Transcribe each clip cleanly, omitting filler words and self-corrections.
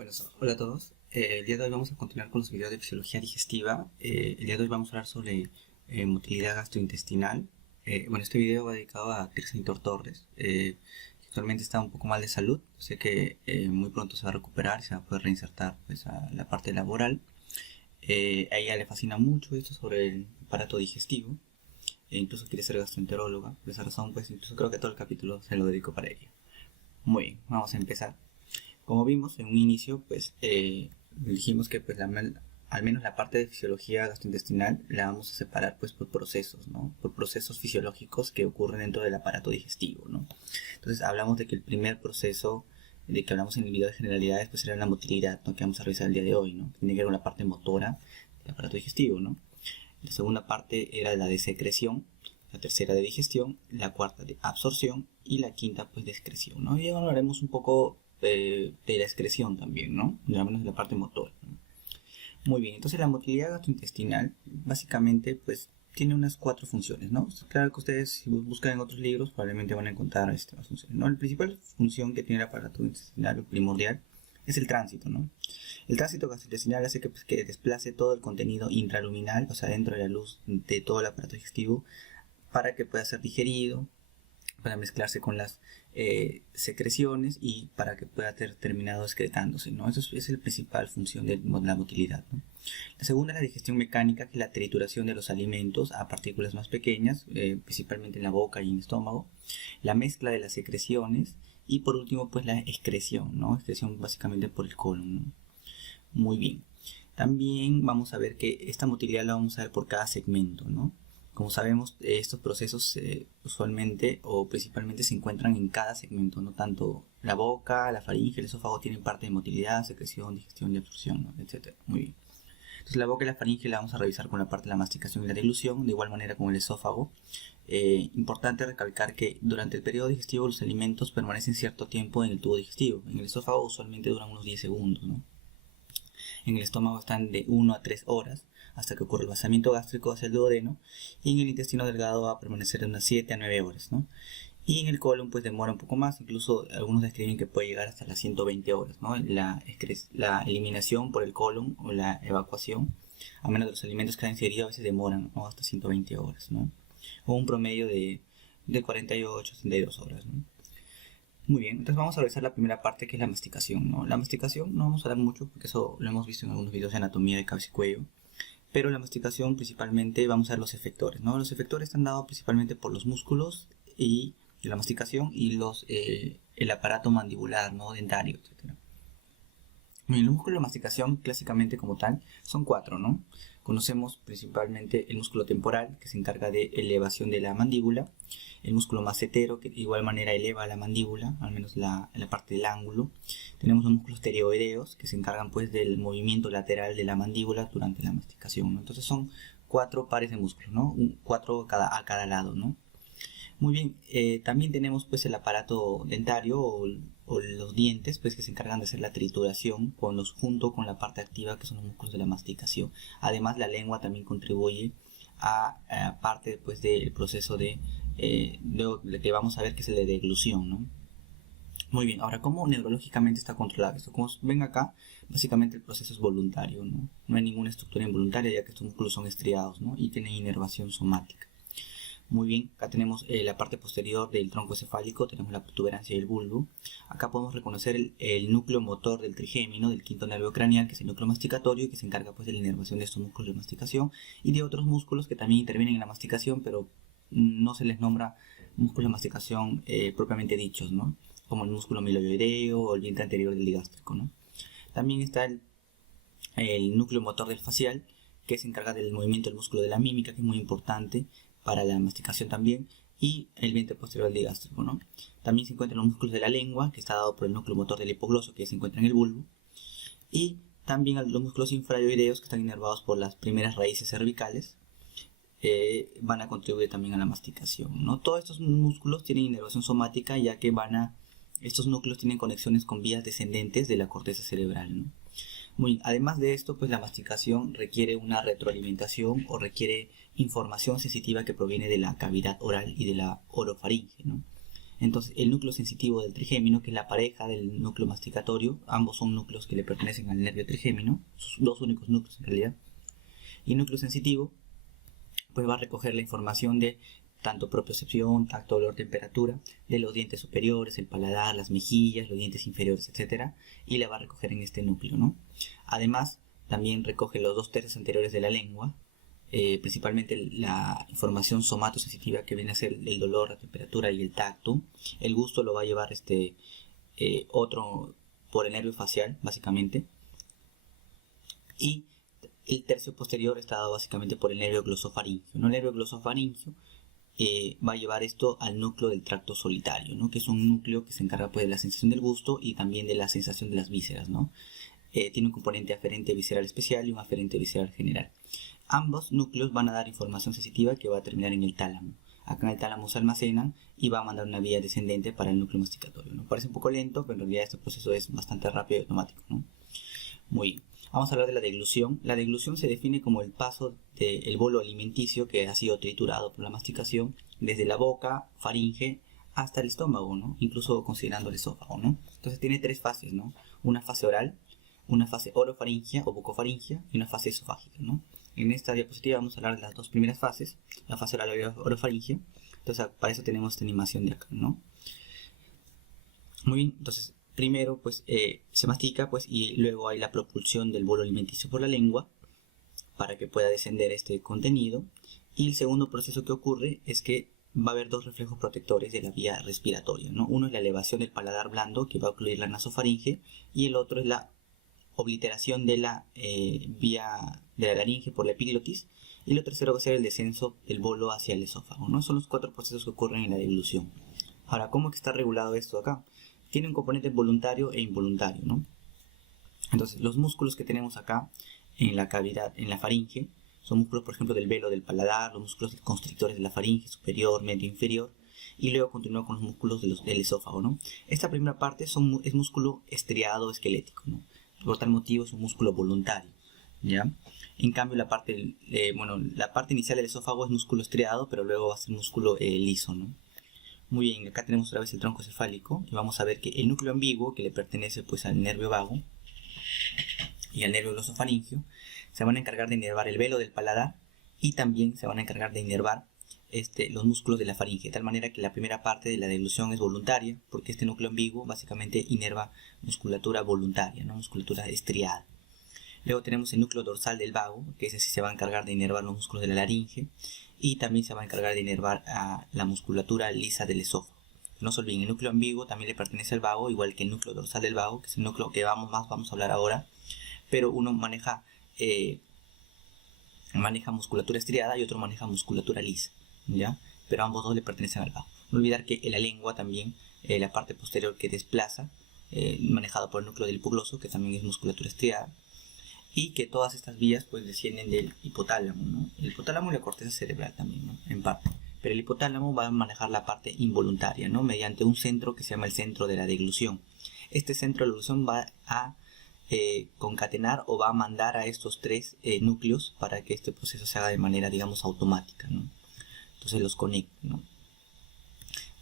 Bueno, hola a todos. El día de hoy vamos a continuar con los videos de fisiología digestiva. El día de hoy vamos a hablar sobre motilidad gastrointestinal. Bueno, este video va dedicado a Tirsa Torres, que actualmente está un poco mal de salud. Sé que muy pronto se va a recuperar y se va a poder reinsertar pues, a la parte laboral. A ella le fascina mucho esto sobre el aparato digestivo. Incluso quiere ser gastroenteróloga. Por esa razón, pues incluso creo que todo el capítulo se lo dedico para ella. Muy bien, vamos a empezar. Como vimos en un inicio, pues dijimos que pues al menos la parte de fisiología gastrointestinal la vamos a separar pues por procesos, ¿no? Por procesos fisiológicos que ocurren dentro del aparato digestivo, ¿no? Entonces hablamos de que el primer proceso de que hablamos en el video de generalidades pues era la motilidad, ¿no? Que vamos a revisar el día de hoy, ¿no? Tiene que ver con la parte motora del aparato digestivo, ¿no? La segunda parte era la de secreción, la tercera de digestión, la cuarta de absorción y la quinta pues de excreción, ¿no? Y ahora hablaremos un poco de la excreción también, ¿no? Al menos de la parte motora, ¿no? Muy bien, entonces la motilidad gastrointestinal básicamente pues tiene unas 4 funciones, ¿no? Claro que ustedes si buscan en otros libros probablemente van a encontrar las funciones, ¿no? La principal función que tiene el aparato intestinal primordial es el tránsito, ¿no? El tránsito gastrointestinal hace que, pues, que desplace todo el contenido intraluminal, o sea, dentro de la luz de todo el aparato digestivo, para que pueda ser digerido, para mezclarse con las secreciones y para que pueda ter terminado excretándose, ¿no? Eso es la principal función de la motilidad, ¿no? La segunda es la digestión mecánica, que es la trituración de los alimentos a partículas más pequeñas, principalmente en la boca y en el estómago, la mezcla de las secreciones y por último pues la excreción, ¿no? Excreción básicamente por el colon, ¿no? Muy bien. También vamos a ver que esta motilidad la vamos a ver por cada segmento, ¿no? Como sabemos, estos procesos usualmente o principalmente se encuentran en cada segmento, no tanto la boca, la faringe, el esófago tienen parte de motilidad, secreción, digestión y absorción, ¿no? Etcétera. Muy bien. Entonces la boca y la faringe la vamos a revisar con la parte de la masticación y la deglución, de igual manera con el esófago. Importante recalcar que durante el periodo digestivo los alimentos permanecen cierto tiempo en el tubo digestivo. En el esófago usualmente duran unos 10 segundos, ¿no? En el estómago están de 1 a 3 horas hasta que ocurre el vaciamiento gástrico hacia el duodeno, y en el intestino delgado va a permanecer de unas 7 a 9 horas, ¿no? Y en el colon pues demora un poco más, incluso algunos describen que puede llegar hasta las 120 horas, ¿no? La eliminación por el colon o la evacuación, a menos de los alimentos que han ingerido, a veces demoran, ¿no? Hasta 120 horas, ¿no? O un promedio de 48 a 72 horas, ¿no? Muy bien, entonces vamos a revisar la primera parte, que es la masticación, ¿no? La masticación no vamos a hablar mucho porque eso lo hemos visto en algunos videos de anatomía de cabeza y cuello, pero la masticación principalmente vamos a ver los efectores, ¿no? Los efectores están dados principalmente por los músculos y de la masticación y el aparato mandibular, ¿no? Dentario, etcétera. Bien, los músculos de masticación clásicamente como tal son 4, ¿no? Conocemos principalmente el músculo temporal, que se encarga de elevación de la mandíbula, el músculo macetero, que de igual manera eleva la mandíbula, al menos la parte del ángulo. Tenemos los músculos pterioideos, que se encargan pues del movimiento lateral de la mandíbula durante la masticación, ¿no? Entonces son 4 pares de músculos, ¿no? 4 a cada lado, ¿no? Muy bien, también tenemos pues el aparato dentario o los dientes pues que se encargan de hacer la trituración junto con la parte activa, que son los músculos de la masticación. Además la lengua también contribuye a parte pues del proceso de que vamos a ver, que es el de deglución, ¿no? Muy bien, ahora, ¿cómo neurológicamente está controlado esto? Como ven acá, básicamente el proceso es voluntario, ¿no? No hay ninguna estructura involuntaria, ya que estos músculos son estriados, ¿no? Y tienen inervación somática. Muy bien, acá tenemos la parte posterior del tronco encefálico, tenemos la protuberancia y el bulbo. Acá podemos reconocer el núcleo motor del trigémino, del quinto nervio craneal, que es el núcleo masticatorio, que se encarga pues de la inervación de estos músculos de masticación y de otros músculos que también intervienen en la masticación, pero no se les nombra músculos de masticación propiamente dichos, ¿no? Como el músculo miloioideo o el vientre anterior del digástrico, ¿no? También está el núcleo motor del facial, que se encarga del movimiento del músculo de la mímica, que es muy importante para la masticación también, y el vientre posterior del digástrico, ¿no? También se encuentran los músculos de la lengua, que está dado por el núcleo motor del hipogloso, que se encuentra en el bulbo, y también los músculos infraoideos, que están inervados por las primeras raíces cervicales, van a contribuir también a la masticación, ¿no? Todos estos músculos tienen inervación somática, ya que estos núcleos tienen conexiones con vías descendentes de la corteza cerebral, ¿no? Además de esto, pues la masticación requiere una retroalimentación o requiere información sensitiva que proviene de la cavidad oral y de la orofaringe, ¿no? Entonces, el núcleo sensitivo del trigémino, que es la pareja del núcleo masticatorio, ambos son núcleos que le pertenecen al nervio trigémino, sus dos únicos núcleos en realidad. Y el núcleo sensitivo pues va a recoger la información de tanto propiocepción, tacto, olor, temperatura, de los dientes superiores, el paladar, las mejillas, los dientes inferiores, etcétera, y la va a recoger en este núcleo, ¿no? Además, también recoge los 2/3 anteriores de la lengua, principalmente la información somatosensitiva, que viene a ser el dolor, la temperatura y el tacto. El gusto lo va a llevar otro por el nervio facial, básicamente. Y el tercio posterior está dado básicamente por el nervio glosofaringio, ¿no? El nervio glosofaringio va a llevar esto al núcleo del tracto solitario, ¿no? Que es un núcleo que se encarga pues de la sensación del gusto y también de la sensación de las vísceras, ¿no? Tiene un componente aferente visceral especial y un aferente visceral general. Ambos núcleos van a dar información sensitiva que va a terminar en el tálamo. Acá en el tálamo se almacenan y va a mandar una vía descendente para el núcleo masticatorio, ¿no? Parece un poco lento, pero en realidad este proceso es bastante rápido y automático, ¿no? Muy bien. Vamos a hablar de la deglución. La deglución se define como el paso del bolo alimenticio que ha sido triturado por la masticación desde la boca, faringe, hasta el estómago, ¿no? Incluso considerando el esófago, ¿no? Entonces tiene tres fases, ¿no? Una fase oral, una fase orofaringia o bucofaringia y una fase esofágica, ¿no? En esta diapositiva vamos a hablar de las dos primeras fases, la fase oral y orofaringia. Entonces para eso tenemos esta animación de acá, ¿no? Muy bien, entonces primero pues se mastica pues y luego hay la propulsión del bolo alimenticio por la lengua para que pueda descender este contenido, y el segundo proceso que ocurre es que va a haber dos reflejos protectores de la vía respiratoria, ¿no? Uno es la elevación del paladar blando, que va a ocluir la nasofaringe, y el otro es la obliteración de la vía de la laringe por la epiglotis, y lo tercero va a ser el descenso del bolo hacia el esófago, ¿no? Son los cuatro procesos que ocurren en la deglución. Ahora, ¿cómo está regulado esto acá? Tiene un componente voluntario e involuntario, ¿no? Entonces, los músculos que tenemos acá en la cavidad, en la faringe, son músculos, por ejemplo, del velo del paladar, los músculos constrictores de la faringe superior, medio, inferior, y luego continúa con los músculos del esófago, ¿no? Esta primera parte es músculo estriado esquelético, ¿no? Por tal motivo es un músculo voluntario, ¿ya? En cambio, la parte inicial del esófago es músculo estriado, pero luego va a ser músculo liso, ¿no? Muy bien, acá tenemos otra vez el tronco cefálico y vamos a ver que el núcleo ambiguo, que le pertenece pues al nervio vago y al nervio glosofaringio, se van a encargar de inervar el velo del paladar y también se van a encargar de inervar los músculos de la faringe, de tal manera que la primera parte de la deglución es voluntaria, porque este núcleo ambiguo básicamente inerva musculatura voluntaria, ¿no? Musculatura estriada. Luego tenemos el núcleo dorsal del vago, que ese sí se va a encargar de inervar los músculos de la laringe y también se va a encargar de inervar a la musculatura lisa del esófago. No se olviden, el núcleo ambiguo también le pertenece al vago, igual que el núcleo dorsal del vago, que es el núcleo que vamos a hablar ahora, pero uno maneja musculatura estriada y otro maneja musculatura lisa, ¿ya? Pero ambos dos le pertenecen al vago. No olvidar que en la lengua también, la parte posterior que desplaza, manejada por el núcleo del hipogloso, que también es musculatura estriada, y que todas estas vías pues descienden del hipotálamo, ¿no? El hipotálamo y la corteza cerebral también, ¿no? En parte. Pero el hipotálamo va a manejar la parte involuntaria, ¿no? Mediante un centro que se llama el centro de la deglución. Este centro de deglución va a concatenar o va a mandar a estos tres núcleos para que este proceso se haga de manera, digamos, automática, ¿no? Entonces los conecta, ¿no?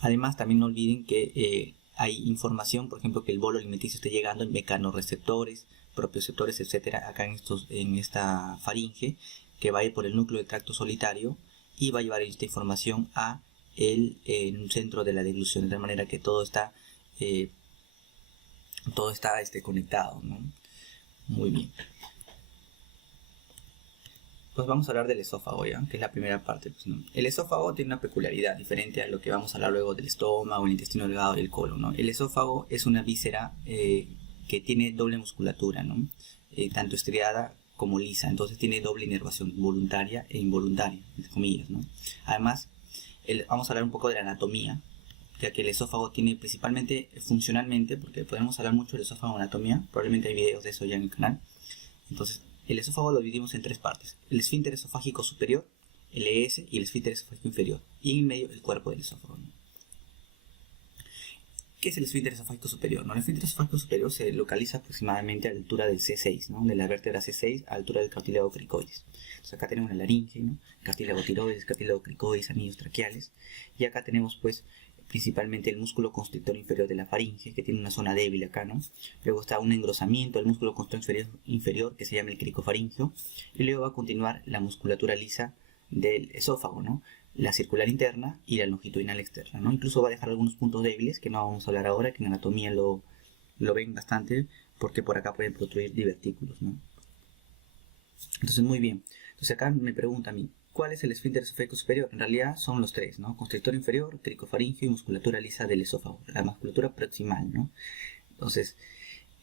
Además, también no olviden que hay información, por ejemplo, que el bolo alimenticio esté llegando en mecanorreceptores, propioceptores, etcétera, acá en esta faringe, que va a ir por el núcleo del tracto solitario y va a llevar esta información a un centro de la deglución, de tal manera que todo está conectado, ¿no? Muy bien. Pues vamos a hablar del esófago, ¿ya? Que es la primera parte, pues, ¿no? El esófago tiene una peculiaridad diferente a lo que vamos a hablar luego del estómago, el intestino delgado y el colon, ¿no? El esófago es una víscera que tiene doble musculatura, ¿no? Tanto estriada como lisa, entonces tiene doble inervación voluntaria e involuntaria, entre comillas, ¿no? Además, vamos a hablar un poco de la anatomía, ya que el esófago tiene principalmente, funcionalmente, porque podemos hablar mucho del esófago en anatomía, probablemente hay videos de eso ya en el canal. Entonces, el esófago lo dividimos en tres partes: el esfínter esofágico superior, el ES, y el esfínter esofágico inferior, y en medio el cuerpo del esófago, ¿no? ¿Qué es el esfínter esofágico superior? ¿No? El esfínter esofágico superior se localiza aproximadamente a la altura del C6, ¿no? De la vértebra C6 a la altura del cartílago cricoides. Entonces acá tenemos la laringe, ¿no? Cartílago tiroides, cartílago cricoides, anillos traqueales, y acá tenemos pues principalmente el músculo constrictor inferior de la faringe, que tiene una zona débil acá, ¿no? Luego está un engrosamiento del músculo constrictor inferior que se llama el cricofaringio, y luego va a continuar la musculatura lisa del esófago, ¿no? La circular interna y la longitudinal externa, ¿no? Incluso va a dejar algunos puntos débiles que no vamos a hablar ahora, que en anatomía lo ven bastante, porque por acá pueden protruir divertículos, ¿no? Entonces, muy bien. Entonces acá me pregunta a mí, ¿cuál es el esfínter esofágico superior? En realidad son los tres, ¿no? Constrictor inferior, cricofaringio y musculatura lisa del esófago, la musculatura proximal, ¿no? Entonces,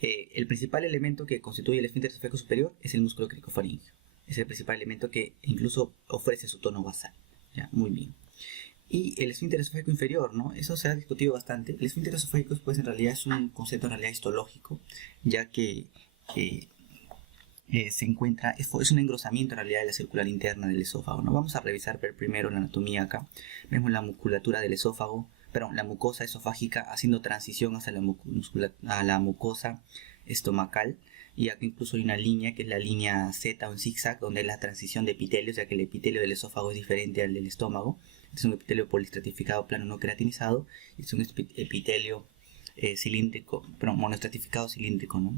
el principal elemento que constituye el esfínter esofágico superior es el músculo cricofaringio. Es el principal elemento que incluso ofrece su tono basal. ¿Ya? Muy bien. Y el esfínter esofágico inferior, ¿no? Eso se ha discutido bastante. El esfínter esofágico, pues, en realidad es un concepto en realidad histológico, ya que se encuentra, es un engrosamiento en realidad de la circular interna del esófago, ¿no? Vamos a revisar primero la anatomía acá. Vemos la musculatura del esófago, perdón, la mucosa esofágica haciendo transición hacia la mucosa estomacal, y aquí incluso hay una línea que es la línea Z o en zigzag, donde es la transición de epitelios, ya que el epitelio del esófago es diferente al del estómago. Este es un epitelio polistratificado plano no queratinizado, y es un epitelio cilíndrico, pero monoestratificado cilíndrico, ¿no?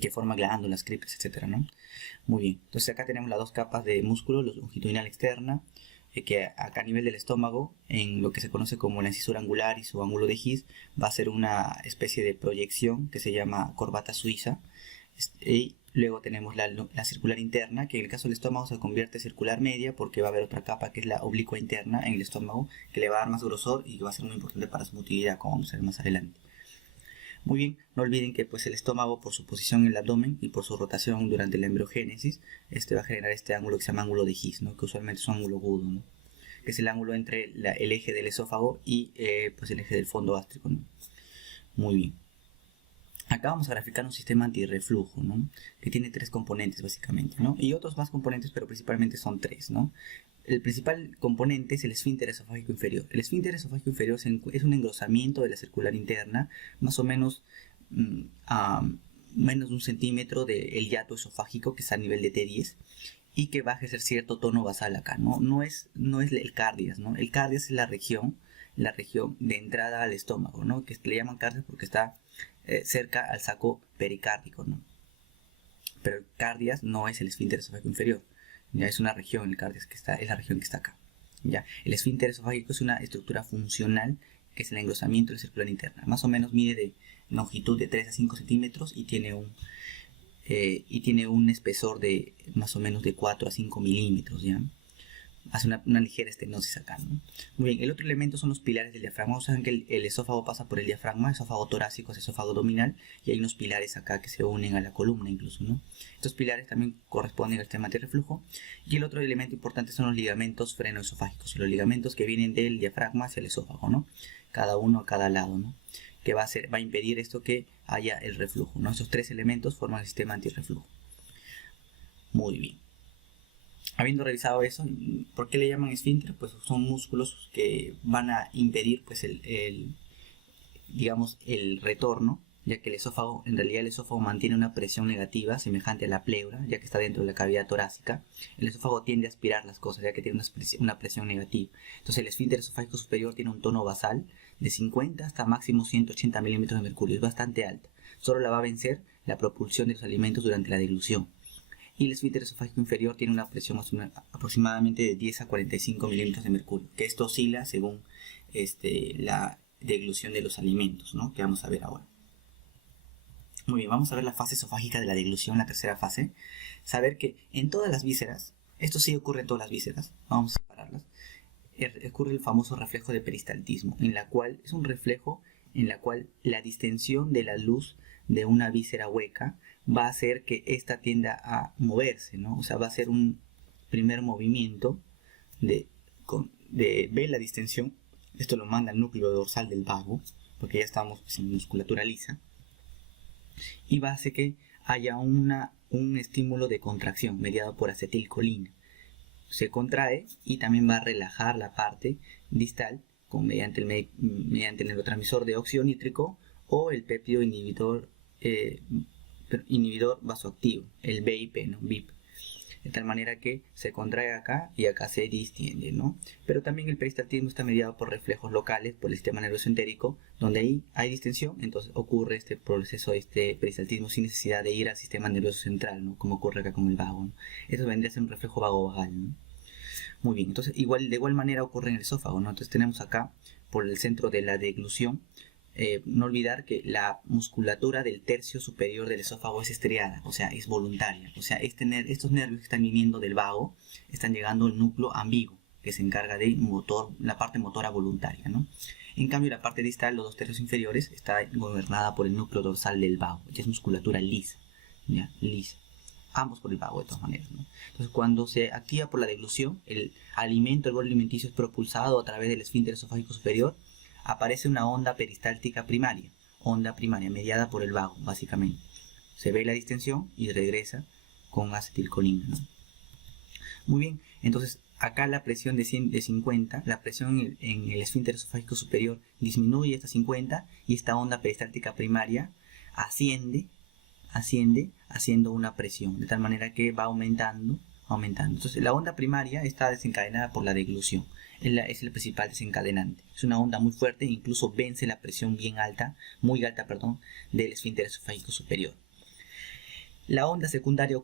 Que forma glándulas, criptas, etcétera, ¿no? Muy bien. Entonces acá tenemos las dos capas de músculo, la longitudinal externa, que acá a nivel del estómago, en lo que se conoce como la incisura angular y su ángulo de His, va a ser una especie de proyección que se llama corbata suiza. Y luego tenemos la circular interna, que en el caso del estómago se convierte en circular media, porque va a haber otra capa que es la oblicua interna en el estómago, que le va a dar más grosor y que va a ser muy importante para su motilidad, como vamos a ver más adelante. Muy bien, no olviden que pues el estómago, por su posición en el abdomen y por su rotación durante la embriogénesis, va a generar este ángulo que se llama ángulo de His, ¿no? Que usualmente es un ángulo agudo, ¿no? Que es el ángulo entre el eje del esófago y pues el eje del fondo gástrico, ¿no? Muy bien. Acá vamos a graficar un sistema antirreflujo, ¿no? Que tiene tres componentes básicamente, ¿no? Y otros más componentes, pero principalmente son tres, ¿no? El principal componente es el esfínter esofágico inferior. El esfínter esofágico inferior es un engrosamiento de la circular interna, más o menos a menos de 1 centímetro del hiato esofágico, que está a nivel de T10, y que va a ejercer cierto tono basal acá, ¿no? No es el cardias, ¿no? El cardias es la región de entrada al estómago, ¿no? Que le llaman cardias porque está cerca al saco pericárdico, ¿no? Pero el cardias no es el esfínter esofágico inferior. Ya es una región, el cardias es la región que está acá. Ya, el esfínter esofágico es una estructura funcional que es el engrosamiento de la circular interna. Más o menos mide de longitud de 3 a 5 centímetros y tiene un espesor de más o menos de 4 a 5 milímetros, ¿ya? Hace una ligera estenosis acá, ¿no? Muy bien, el otro elemento son los pilares del diafragma. Saben que el esófago pasa por el diafragma, esófago torácico es esófago abdominal, y hay unos pilares acá que se unen a la columna incluso, ¿no? Estos pilares también corresponden al sistema antirreflujo. Y el otro elemento importante son los ligamentos frenoesofágicos, los ligamentos que vienen del diafragma hacia el esófago, ¿no? Cada uno a cada lado, ¿no? Que va a impedir esto que haya el reflujo, ¿no? Esos tres elementos forman el sistema antirreflujo. Muy bien. Habiendo revisado eso, ¿por qué le llaman esfínter? Pues son músculos que van a impedir pues digamos, el retorno, ya que en realidad el esófago mantiene una presión negativa semejante a la pleura, ya que está dentro de la cavidad torácica. El esófago tiende a aspirar las cosas, ya que tiene una presión negativa. Entonces el esfínter esofágico superior tiene un tono basal de 50 hasta máximo 180 milímetros de mercurio, es bastante alta. Solo la va a vencer la propulsión de los alimentos durante la deglución. Y el esfínter esofágico inferior tiene una presión aproximadamente de 10 a 45 milímetros de mercurio, que esto oscila según la deglución de los alimentos, ¿no? Que vamos a ver ahora. Muy bien, vamos a ver la fase esofágica de la deglución, la tercera fase. Saber que en todas las vísceras, esto sí ocurre en todas las vísceras, vamos a separarlas, ocurre el famoso reflejo de peristaltismo, es un reflejo en la cual la distensión de la luz de una víscera hueca va a hacer que ésta tienda a moverse, ¿no? O sea, va a ser un primer movimiento de ver la distensión. Esto lo manda al núcleo dorsal del vago, porque ya estamos en musculatura lisa, y va a hacer que haya un estímulo de contracción mediado por acetilcolina. Se contrae y también va a relajar la parte distal mediante el neurotransmisor de óxido nítrico o el péptido inhibidor vasoactivo, el BIP, ¿no? BIP. de tal manera que se contrae acá y acá se distiende, ¿no? Pero también el peristaltismo está mediado por reflejos locales, por el sistema nervioso entérico, donde ahí hay distensión, entonces ocurre este proceso de este peristaltismo sin necesidad de ir al sistema nervioso central, ¿no? Como ocurre acá con el vago, ¿no? Esto vendría a ser un reflejo vago-vagal, ¿no? Muy bien, entonces de igual manera ocurre en el esófago, ¿no? Entonces tenemos acá, por el centro de la deglución, no olvidar que la musculatura del tercio superior del esófago es estriada, o sea, es voluntaria. O sea, estos nervios que están viniendo del vago están llegando al núcleo ambiguo, que se encarga de la parte motora voluntaria, ¿no? En cambio, la parte distal, los 2 tercios inferiores, está gobernada por el núcleo dorsal del vago, que es musculatura lisa, ¿ya? Lisa. Ambos por el vago, de todas maneras, ¿no? Entonces, cuando se activa por la deglución, el bolo alimenticio es propulsado a través del esfínter esofágico superior, aparece una onda peristáltica primaria, mediada por el vago, básicamente. Se ve la distensión y regresa con acetilcolina, ¿no? Muy bien, entonces acá la presión de 50, la presión en el esfínter esofágico superior disminuye hasta 50 y esta onda peristáltica primaria asciende haciendo una presión, de tal manera que va aumentando. Entonces la onda primaria está desencadenada por la deglución, es el principal desencadenante. Es una onda muy fuerte, incluso vence la presión muy alta, del esfínter esofágico superior. La onda secundaria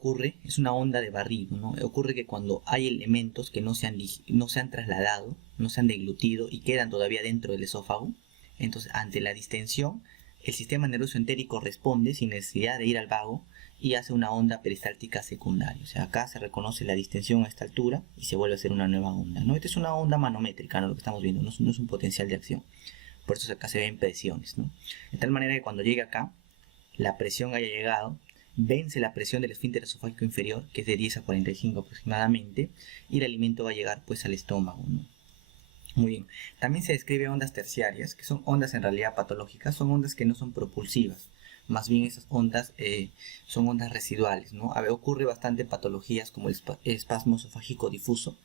es una onda de barrido, ¿no? Ocurre que cuando hay elementos que no se han trasladado, no se han deglutido y quedan todavía dentro del esófago, entonces ante la distensión, el sistema nervioso entérico responde sin necesidad de ir al vago y hace una onda peristáltica secundaria. O sea, acá se reconoce la distensión a esta altura y se vuelve a hacer una nueva onda, ¿no? Esta es una onda manométrica, ¿no? Lo que estamos viendo, no es un potencial de acción. Por eso acá se ven presiones, ¿no? De tal manera que cuando llegue acá, la presión haya llegado, vence la presión del esfínter esofágico inferior, que es de 10 a 45 aproximadamente, y el alimento va a llegar pues al estómago, ¿no? Muy bien. También se describe ondas terciarias, que son ondas en realidad patológicas, son ondas que no son propulsivas. Más bien esas ondas son ondas residuales, ¿no? Ocurre bastante en patologías como el espasmo esofágico difuso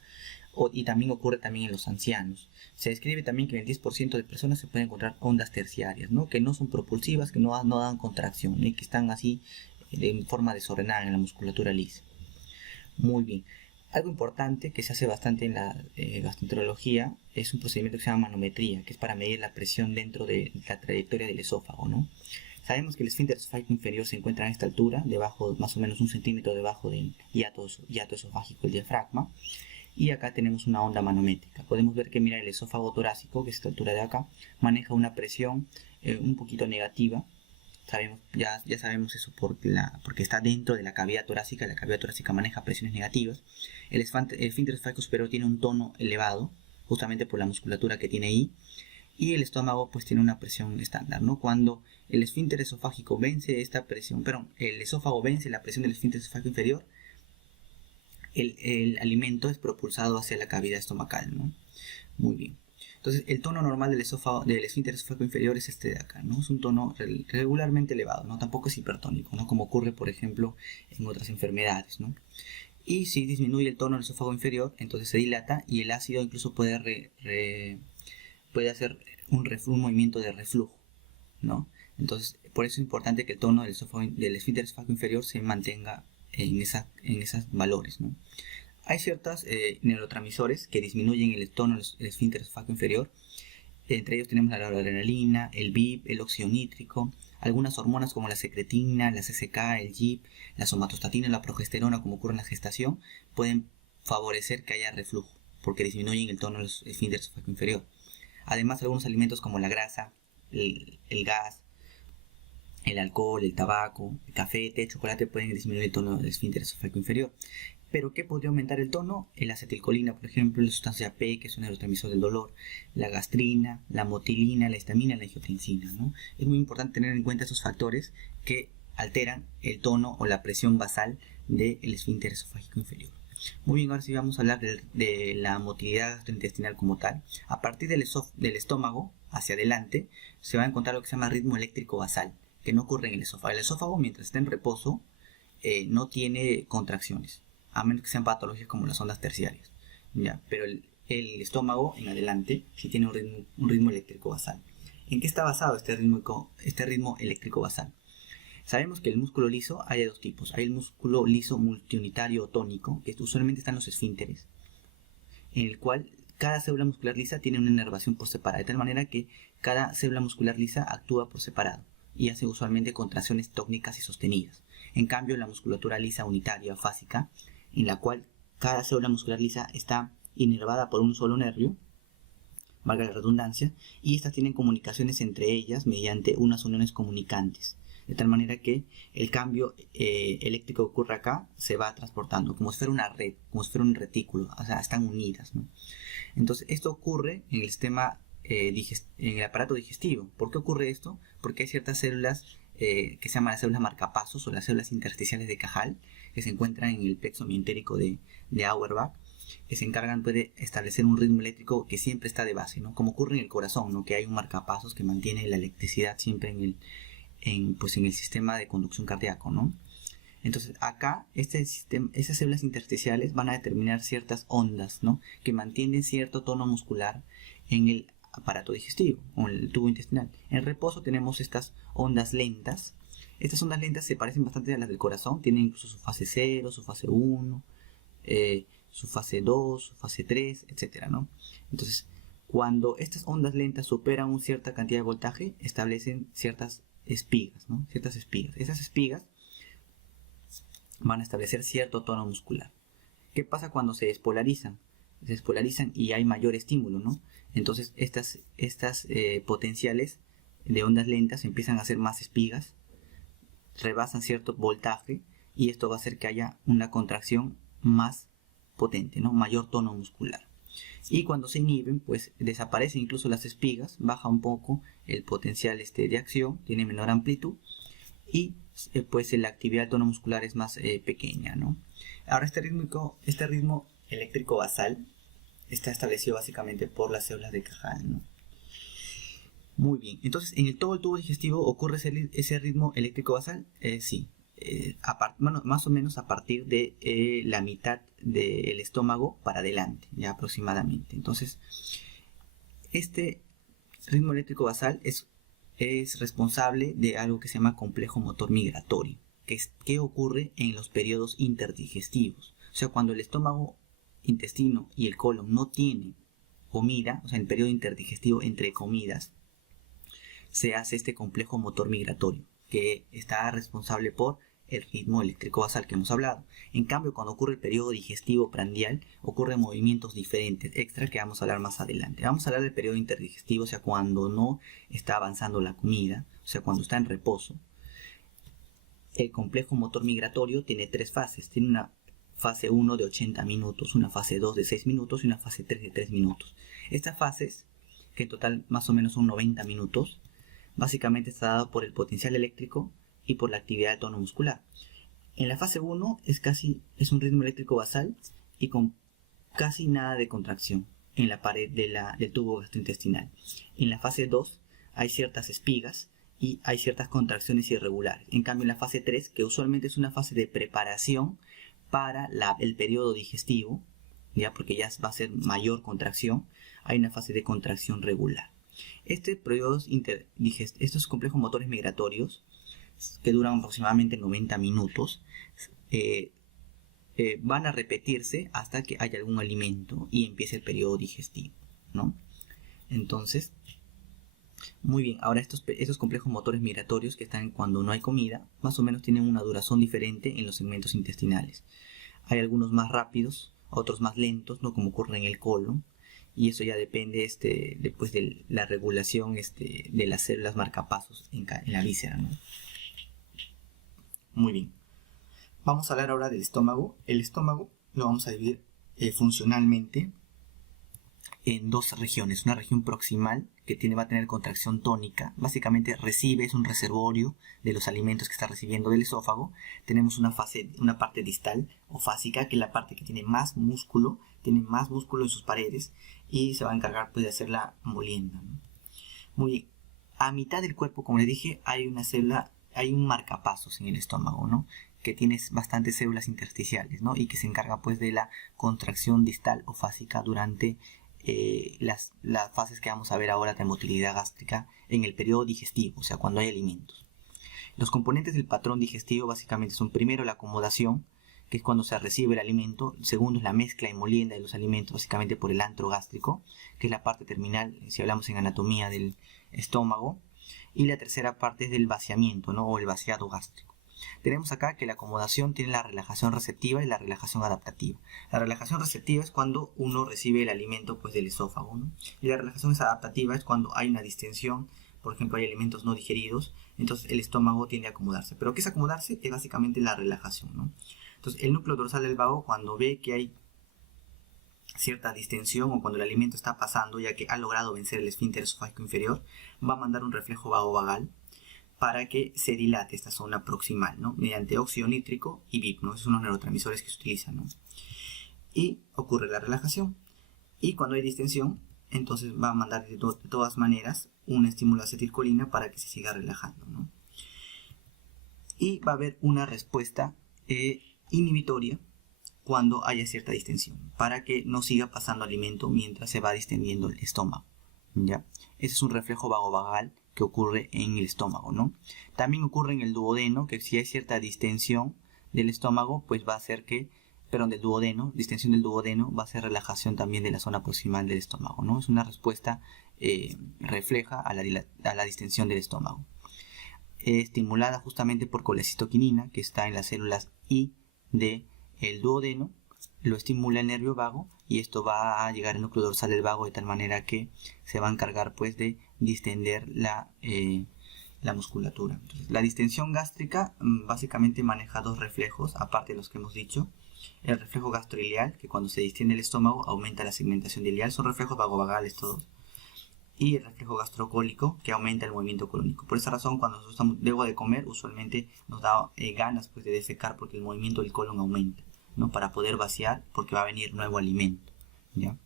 y también ocurre también en los ancianos. Se describe también que en el 10% de personas se pueden encontrar ondas terciarias, ¿no? Que no son propulsivas, que no dan contracción, ¿no? Y que están así de forma desordenada en la musculatura lisa. Muy bien. Algo importante que se hace bastante en la gastroenterología es un procedimiento que se llama manometría, que es para medir la presión dentro de la trayectoria del esófago, ¿no? Sabemos que el esfínter esofágico inferior se encuentra a esta altura, debajo, más o menos 1 centímetro debajo del hiato esofágico, el diafragma, y acá tenemos una onda manométrica. Podemos ver que, mira, el esófago torácico, que es esta altura de acá, maneja una presión un poquito negativa. Ya sabemos eso porque está dentro de la cavidad torácica. La cavidad torácica maneja presiones negativas. El esfínter esofágico superior tiene un tono elevado, justamente por la musculatura que tiene ahí. Y el estómago pues tiene una presión estándar, ¿no? Cuando el esfínter esofágico vence esta presión, el esófago vence la presión del esfínter esofágico inferior, el alimento es propulsado hacia la cavidad estomacal, ¿no? Muy bien. Entonces, el tono normal del esfínter esofágico inferior es este de acá, ¿no? Es un tono regularmente elevado, ¿no? Tampoco es hipertónico, ¿no? Como ocurre, por ejemplo, en otras enfermedades, ¿no? Y si disminuye el tono del esófago inferior, entonces se dilata y el ácido incluso puede hacer un movimiento de reflujo, ¿no? Entonces, por eso es importante que el tono del esfínter esofágico inferior se mantenga en esos valores, ¿no? Hay ciertos neurotransmisores que disminuyen el tono del esfínter esofágico inferior. Entre ellos tenemos la adrenalina, el VIP, el óxido nítrico, algunas hormonas como la secretina, la CCK, el GIP, la somatostatina, la progesterona, como ocurre en la gestación, pueden favorecer que haya reflujo, porque disminuyen el tono del esfínter esofágico inferior. Además, algunos alimentos como la grasa, el gas, el alcohol, el tabaco, el café, té, chocolate pueden disminuir el tono del esfínter esofágico inferior. ¿Pero qué podría aumentar el tono? La acetilcolina, por ejemplo, la sustancia P, que es un neurotransmisor del dolor, la gastrina, la motilina, la histamina, la angiotensina, ¿no? Es muy importante tener en cuenta estos factores que alteran el tono o la presión basal del esfínter esofágico inferior. Muy bien, ahora sí vamos a hablar de la motilidad gastrointestinal como tal. A partir del estómago hacia adelante se va a encontrar lo que se llama ritmo eléctrico basal, que no ocurre en el esófago. El esófago, mientras está en reposo, no tiene contracciones, a menos que sean patologías como las ondas terciarias, ¿ya? Pero el estómago en adelante sí tiene un ritmo eléctrico basal. ¿En qué está basado este ritmo eléctrico basal? Sabemos que el músculo liso hay de dos tipos. Hay el músculo liso multiunitario o tónico, que usualmente está en los esfínteres, en el cual cada célula muscular lisa tiene una inervación por separado, de tal manera que cada célula muscular lisa actúa por separado y hace usualmente contracciones tónicas y sostenidas. En cambio, la musculatura lisa unitaria o fásica, en la cual cada célula muscular lisa está inervada por un solo nervio, valga la redundancia, y estas tienen comunicaciones entre ellas mediante unas uniones comunicantes, de tal manera que el cambio eléctrico que ocurre acá se va transportando, como si fuera una red, como si fuera un retículo, o sea, están unidas, ¿no? Entonces, esto ocurre en el sistema, en el aparato digestivo. ¿Por qué ocurre esto? Porque hay ciertas células que se llaman las células marcapasos o las células intersticiales de Cajal, que se encuentran en el plexo mientérico de Auerbach, que se encargan de establecer un ritmo eléctrico que siempre está de base, ¿no? Como ocurre en el corazón, ¿no? Que hay un marcapasos que mantiene la electricidad siempre en el sistema de conducción cardíaco, ¿no? Entonces acá esas células intersticiales van a determinar ciertas ondas, ¿no? Que mantienen cierto tono muscular en el aparato digestivo o en el tubo intestinal. En reposo tenemos estas ondas lentas. Estas ondas lentas se parecen bastante a las del corazón, tienen incluso su fase 0, su fase 1, su fase 2, su fase 3, etcétera, ¿no? Entonces, cuando estas ondas lentas superan una cierta cantidad de voltaje, establecen ciertas espigas, ¿no? Ciertas espigas. Esas espigas van a establecer cierto tono muscular. ¿Qué pasa cuando se despolarizan? Se despolarizan y hay mayor estímulo, ¿no? Entonces estas potenciales de ondas lentas empiezan a hacer más espigas, rebasan cierto voltaje y esto va a hacer que haya una contracción más potente, ¿no? Mayor tono muscular. Y cuando se inhiben, pues desaparecen incluso las espigas, baja un poco el potencial de acción, tiene menor amplitud y pues la actividad del tono muscular es más pequeña, ¿no? Ahora este ritmo eléctrico basal está establecido básicamente por las células de Cajal, ¿no? Muy bien, entonces en todo el tubo digestivo ocurre ese ritmo eléctrico basal, sí, más o menos a partir de la mitad del estómago para adelante, ya aproximadamente. Entonces, este ritmo eléctrico basal es responsable de algo que se llama complejo motor migratorio, que ocurre en los periodos interdigestivos. O sea, cuando el estómago, intestino y el colon no tienen comida, o sea, en el periodo interdigestivo entre comidas, se hace este complejo motor migratorio, que está responsable por el ritmo eléctrico basal que hemos hablado. En cambio, cuando ocurre el periodo digestivo prandial, ocurren movimientos diferentes, extra, que vamos a hablar más adelante. Vamos a hablar del periodo interdigestivo, o sea, cuando no está avanzando la comida, o sea, cuando está en reposo. El complejo motor migratorio tiene tres fases. Tiene una fase 1 de 80 minutos, una fase 2 de 6 minutos y una fase 3 de 3 minutos. Estas fases, que en total más o menos son 90 minutos, básicamente está dado por el potencial eléctrico y por la actividad del tono muscular. En la fase 1 es un ritmo eléctrico basal y con casi nada de contracción en la pared del tubo gastrointestinal. En la fase 2 hay ciertas espigas y hay ciertas contracciones irregulares. En cambio, en la fase 3, que usualmente es una fase de preparación para el periodo digestivo, ya porque ya va a ser mayor contracción, hay una fase de contracción regular. Estos complejos motores migratorios, que duran aproximadamente 90 minutos, van a repetirse hasta que haya algún alimento y empiece el periodo digestivo, ¿no? Entonces, muy bien, ahora estos complejos motores migratorios que están cuando no hay comida, más o menos tienen una duración diferente en los segmentos intestinales. Hay algunos más rápidos, otros más lentos, ¿no? Como ocurre en el colon. Y eso ya depende después de la regulación de las células marcapasos en la víscera, ¿no? Muy bien. Vamos a hablar ahora del estómago. El estómago lo vamos a dividir funcionalmente en dos regiones. Una región proximal que va a tener contracción tónica. Básicamente es un reservorio de los alimentos que está recibiendo del esófago. Tenemos una parte distal o fásica, que es la parte que tiene más músculo en sus paredes y se va a encargar pues de hacerla molienda, ¿no? Muy bien. A mitad del cuerpo, como les dije, hay un marcapasos en el estómago, ¿no? Que tiene bastantes células intersticiales, ¿no? Y que se encarga pues de la contracción distal o fásica durante las fases que vamos a ver ahora de motilidad gástrica en el periodo digestivo, o sea, cuando hay alimentos. Los componentes del patrón digestivo básicamente son primero la acomodación, que es cuando se recibe el alimento. Segundo es la mezcla y molienda de los alimentos, básicamente por el antro gástrico, que es la parte terminal, si hablamos en anatomía del estómago. Y la tercera parte es del vaciamiento, ¿no? O el vaciado gástrico. Tenemos acá que la acomodación tiene la relajación receptiva y la relajación adaptativa. La relajación receptiva es cuando uno recibe el alimento pues, del esófago, ¿no? Y la relajación adaptativa es cuando hay una distensión, por ejemplo hay alimentos no digeridos, entonces el estómago tiende a acomodarse. ¿Pero qué es acomodarse? Es básicamente la relajación, ¿no? Entonces el núcleo dorsal del vago, cuando ve que hay cierta distensión o cuando el alimento está pasando, ya que ha logrado vencer el esfínter esofágico inferior, va a mandar un reflejo vagovagal para que se dilate esta zona proximal, ¿no? Mediante óxido nítrico y VIP, ¿no? Esos son los neurotransmisores que se utilizan, ¿no? Y ocurre la relajación. Y cuando hay distensión, entonces va a mandar de todas maneras un estímulo de acetilcolina para que se siga relajando, ¿no? Y va a haber una respuesta inhibitoria cuando haya cierta distensión, para que no siga pasando alimento mientras se va distendiendo el estómago, ¿ya? Ese es un reflejo vagovagal que ocurre en el estómago, ¿no? También ocurre en el duodeno, que si hay cierta distensión del estómago, pues va a hacer que, perdón, del duodeno, distensión del duodeno, va a ser relajación también de la zona proximal del estómago, ¿no? Es una respuesta refleja a la distensión del estómago. Estimulada justamente por colecitoquinina, que está en las células I de el duodeno, lo estimula el nervio vago y esto va a llegar al núcleo dorsal del vago de tal manera que se va a encargar pues de distender la musculatura. Entonces, la distensión gástrica básicamente maneja dos reflejos, aparte de los que hemos dicho. El reflejo gastroilial, que cuando se distiende el estómago aumenta la segmentación del ilial, son reflejos vagovagales todos. Y el reflejo gastrocólico, que aumenta el movimiento colónico. Por esa razón, cuando nosotros estamos luego de comer, usualmente nos da ganas pues, de defecar porque el movimiento del colon aumenta, ¿no? Para poder vaciar, porque va a venir nuevo alimento, ¿ya?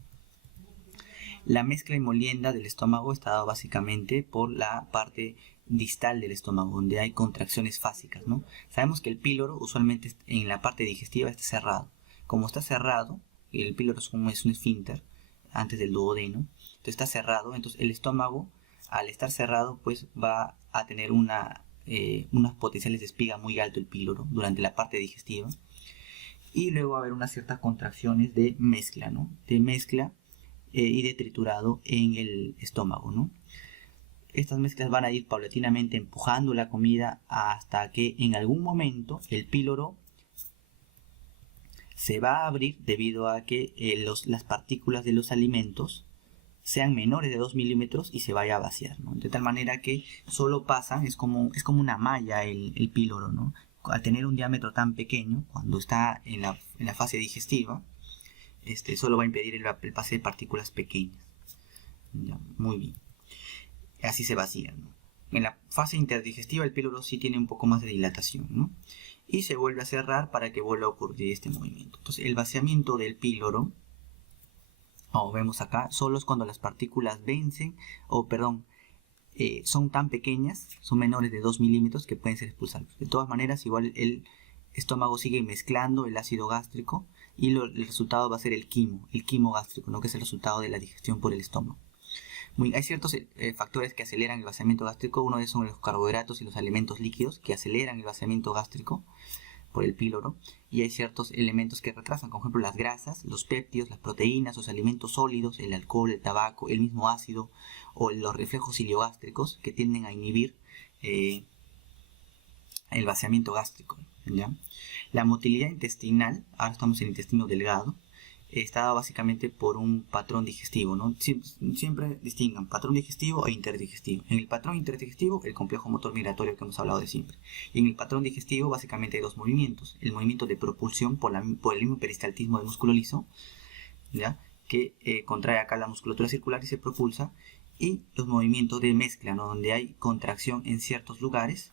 La mezcla y molienda del estómago está dada básicamente por la parte distal del estómago, donde hay contracciones fásicas, ¿no? Sabemos que el píloro usualmente en la parte digestiva está cerrado. Como está cerrado, el píloro es un esfínter antes del duodeno, entonces está cerrado, entonces el estómago, al estar cerrado, pues va a tener unos potenciales de espiga muy alto el píloro durante la parte digestiva, y luego va a haber unas ciertas contracciones de mezcla, ¿no? De mezcla y de triturado en el estómago, ¿no? Estas mezclas van a ir paulatinamente empujando la comida hasta que en algún momento el píloro se va a abrir debido a que las partículas de los alimentos sean menores de 2 milímetros y se vaya a vaciar, ¿no? De tal manera que solo pasan, es como una malla el píloro, ¿no? Al tener un diámetro tan pequeño, cuando está en la fase digestiva, solo va a impedir el pase de partículas pequeñas. Ya, muy bien. Así se vacía, ¿no? En la fase interdigestiva el píloro sí tiene un poco más de dilatación, ¿no? Y se vuelve a cerrar para que vuelva a ocurrir este movimiento. Entonces el vaciamiento del píloro, como vemos acá, solo es cuando las partículas son tan pequeñas, son menores de 2 milímetros que pueden ser expulsados. De todas maneras, igual el estómago sigue mezclando el ácido gástrico y el resultado va a ser el quimo gástrico, ¿no? Que es el resultado de la digestión por el estómago. Hay ciertos factores que aceleran el vaciamiento gástrico. Uno de esos son los carbohidratos y los alimentos líquidos que aceleran el vaciamiento gástrico por el píloro, y hay ciertos elementos que retrasan, como por ejemplo las grasas, los péptidos, las proteínas, los alimentos sólidos, el alcohol, el tabaco, el mismo ácido o los reflejos iliogástricos que tienden a inhibir el vaciamiento gástrico, ¿ya? La motilidad intestinal, ahora estamos en el intestino delgado, está dado básicamente por un patrón digestivo, ¿no? Siempre distingan patrón digestivo e interdigestivo. En el patrón interdigestivo, el complejo motor migratorio que hemos hablado de siempre. Y en el patrón digestivo, básicamente hay dos movimientos. El movimiento de propulsión por el mismo peristaltismo del músculo liso, ¿ya? Que contrae acá la musculatura circular y se propulsa. Y los movimientos de mezcla, ¿no? Donde hay contracción en ciertos lugares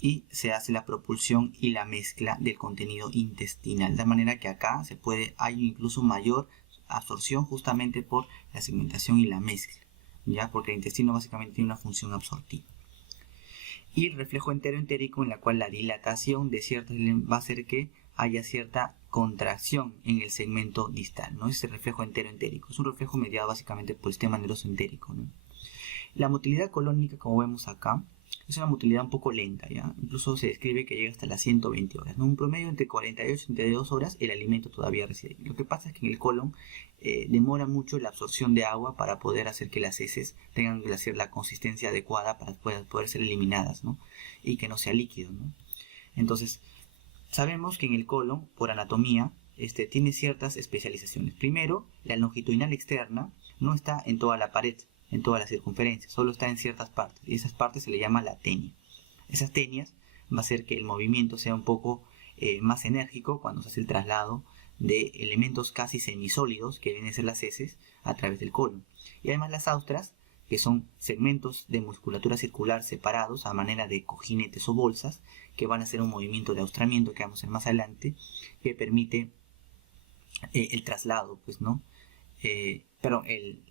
y se hace la propulsión y la mezcla del contenido intestinal, de manera que acá hay incluso mayor absorción justamente por la segmentación y la mezcla, ya, porque el intestino básicamente tiene una función absortiva. Y el reflejo enteroentérico, en la cual la dilatación de ciertas va a hacer que haya cierta contracción en el segmento distal, ¿no? Ese reflejo enteroentérico es un reflejo mediado básicamente por el sistema nervioso entérico, ¿no? La motilidad colónica, como vemos acá, Es una motilidad un poco lenta, ¿ya? Incluso se describe que llega hasta las 120 horas, ¿no? Un promedio entre 48 y 72 horas el alimento todavía reside. Lo que pasa es que en el colon demora mucho la absorción de agua para poder hacer que las heces tengan la consistencia adecuada para poder ser eliminadas, ¿no? Y que no sea líquido, ¿no? Entonces, sabemos que en el colon, por anatomía, tiene ciertas especializaciones. Primero, la longitudinal externa no está en toda la pared, en toda la circunferencia, solo está en ciertas partes, y esas partes se le llama la tenia. Esas tenias va a hacer que el movimiento sea un poco más enérgico cuando se hace el traslado de elementos casi semisólidos, que vienen a ser las heces, a través del colon. Y además las austras, que son segmentos de musculatura circular separados a manera de cojinetes o bolsas, que van a hacer un movimiento de austramiento que vamos a ver más adelante, que permite el traslado, pues, ¿no?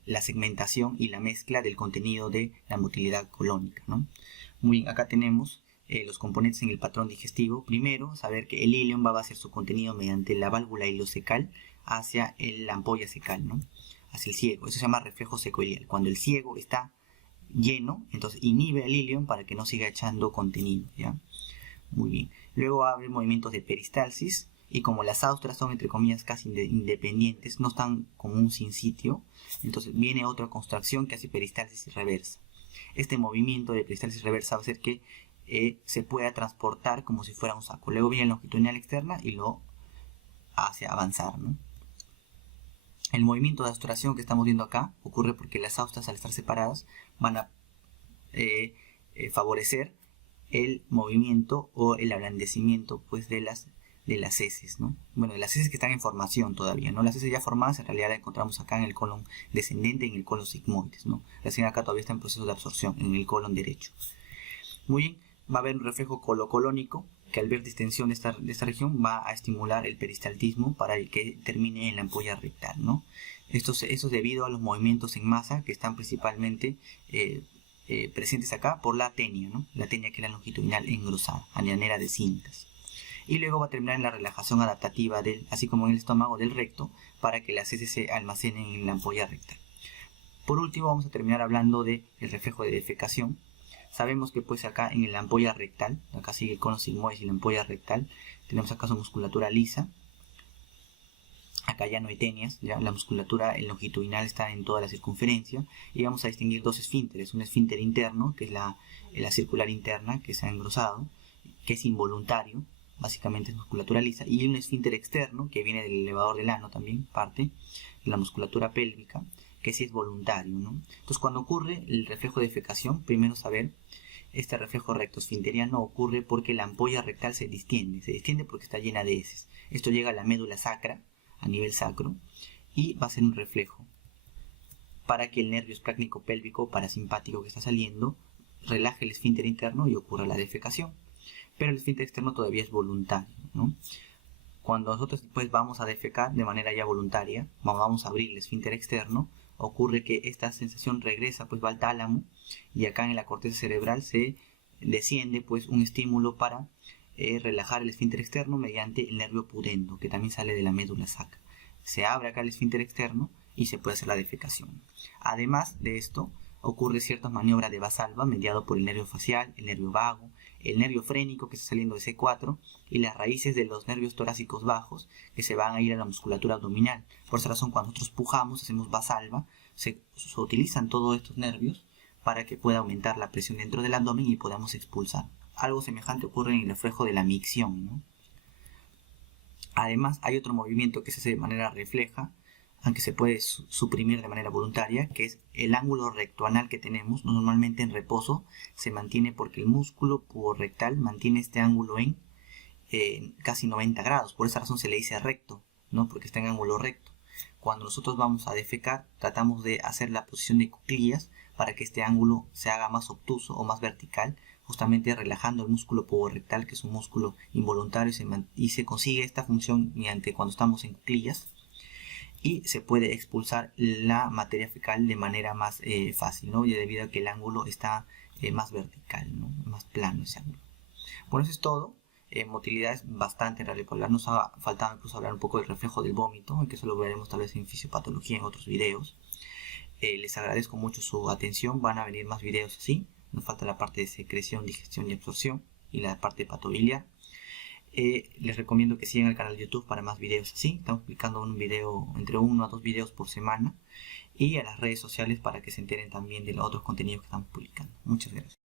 La segmentación y la mezcla del contenido de la motilidad colónica, ¿no? Muy bien, acá tenemos los componentes en el patrón digestivo. Primero, saber que el ileum va a vaciar su contenido mediante la válvula ileocecal hacia la ampolla cecal, ¿no? Hacia el ciego. Eso se llama reflejo secoileal. Cuando el ciego está lleno, entonces inhibe el ileum para que no siga echando contenido, ¿ya? Muy bien. Luego abre movimientos de peristalsis, y como las austras son entre comillas casi independientes, no están como un sin sitio, entonces viene otra contracción que hace peristalsis reversa. Este movimiento de peristalsis reversa va a hacer que se pueda transportar como si fuera un saco. Luego viene la longitudinal externa y lo hace avanzar, ¿no? El movimiento de austuración que estamos viendo acá ocurre porque las austras, al estar separadas, van a favorecer el movimiento o el ablandecimiento, pues, de las heces, ¿no? Bueno, de las heces que están en formación todavía, ¿no? Las heces ya formadas en realidad las encontramos acá en el colon descendente y en el colon sigmoides, ¿no? Recién acá todavía está en proceso de absorción en el colon derecho. Muy bien, va a haber un reflejo colocolónico que al ver distensión de esta región va a estimular el peristaltismo para que termine en la ampolla rectal, ¿no? Eso es debido a los movimientos en masa que están principalmente presentes acá por la tenia, ¿no? La tenia, que es la longitudinal engrosada, a manera de cintas. Y luego va a terminar en la relajación adaptativa así como en el estómago del recto, para que las heces se almacenen en la ampolla rectal. Por último, vamos a terminar hablando del reflejo de defecación. Sabemos que pues acá en la ampolla rectal, acá sigue el colon sigmoides y la ampolla rectal, tenemos acá su musculatura lisa. Acá ya no hay tenias, ya la musculatura longitudinal está en toda la circunferencia, y vamos a distinguir dos esfínteres: un esfínter interno, que es la circular interna, que se ha engrosado, que es involuntario, básicamente es musculatura lisa, y un esfínter externo que viene del elevador del ano, también parte de la musculatura pélvica, que sí es voluntario, ¿no? Entonces, cuando ocurre el reflejo de defecación, primero saber, este reflejo rectoesfinteriano ocurre porque la ampolla rectal se distiende porque está llena de heces. Esto llega a la médula sacra, a nivel sacro, y va a ser un reflejo para que el nervio esplácnico pélvico parasimpático que está saliendo relaje el esfínter interno y ocurra la defecación. Pero el esfínter externo todavía es voluntario, ¿no? Cuando nosotros pues vamos a defecar de manera ya voluntaria, vamos a abrir el esfínter externo, ocurre que esta sensación regresa, pues va al tálamo, y acá en la corteza cerebral se desciende pues un estímulo para relajar el esfínter externo mediante el nervio pudendo, que también sale de la médula sacra. Se abre acá el esfínter externo y se puede hacer la defecación. Además de esto, ocurre ciertas maniobras de Valsalva mediado por el nervio facial, el nervio vago, el nervio frénico que está saliendo de C4 y las raíces de los nervios torácicos bajos que se van a ir a la musculatura abdominal. Por esa razón, cuando nosotros pujamos, hacemos Valsalva, se utilizan todos estos nervios para que pueda aumentar la presión dentro del abdomen y podamos expulsar. Algo semejante ocurre en el reflejo de la micción, ¿no? Además, hay otro movimiento que se hace de manera refleja, aunque se puede suprimir de manera voluntaria, que es el ángulo rectoanal que tenemos. Normalmente en reposo se mantiene porque el músculo puborectal mantiene este ángulo en casi 90 grados. Por esa razón se le dice recto, ¿no? Porque está en ángulo recto. Cuando nosotros vamos a defecar, tratamos de hacer la posición de cuclillas para que este ángulo se haga más obtuso o más vertical, justamente relajando el músculo puborectal, que es un músculo involuntario, y se consigue esta función mediante cuando estamos en cuclillas, y se puede expulsar la materia fecal de manera más fácil, ¿no? Y debido a que el ángulo está más vertical, ¿no? Más plano ese ángulo. Bueno, eso es todo. Motilidad es bastante radicular. Nos ha faltado incluso hablar un poco del reflejo del vómito, que eso lo veremos tal vez en fisiopatología en otros videos. Les agradezco mucho su atención. Van a venir más videos así. nos falta la parte de secreción, digestión y absorción y la parte hepatobiliar. Les recomiendo que sigan el canal de YouTube para más videos así. Estamos publicando un video, entre 1 a 2 videos por semana, y a las redes sociales para que se enteren también de los otros contenidos que estamos publicando. Muchas gracias.